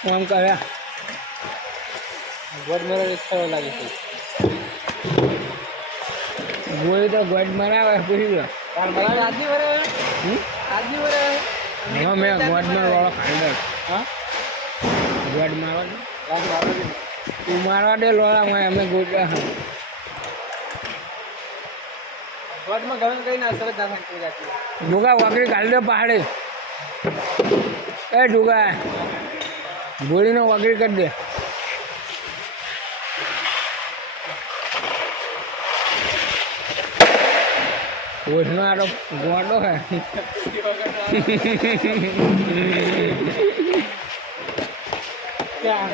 કામ કરે ગોડ મારો થયો લાગે છે ગોળી તો ગોડ મરાવે પૂરી ગયો તાર મારા આજી વરે હા મેં ગોડ વાળો ખાઈ દે હા ગોડ મારવા દે રાત મારો તું મારવા દે લોળા માં અમે ગોડા ગોડ માં ગમે કઈ ના સરસ દાખલ કરી રાખી ડુગા વાકડી કાઢી દે પહાડે એ ડુગા ગોળીનો વાકડી કરી દે ઓછનો આડો ગોડો હે ક્યાં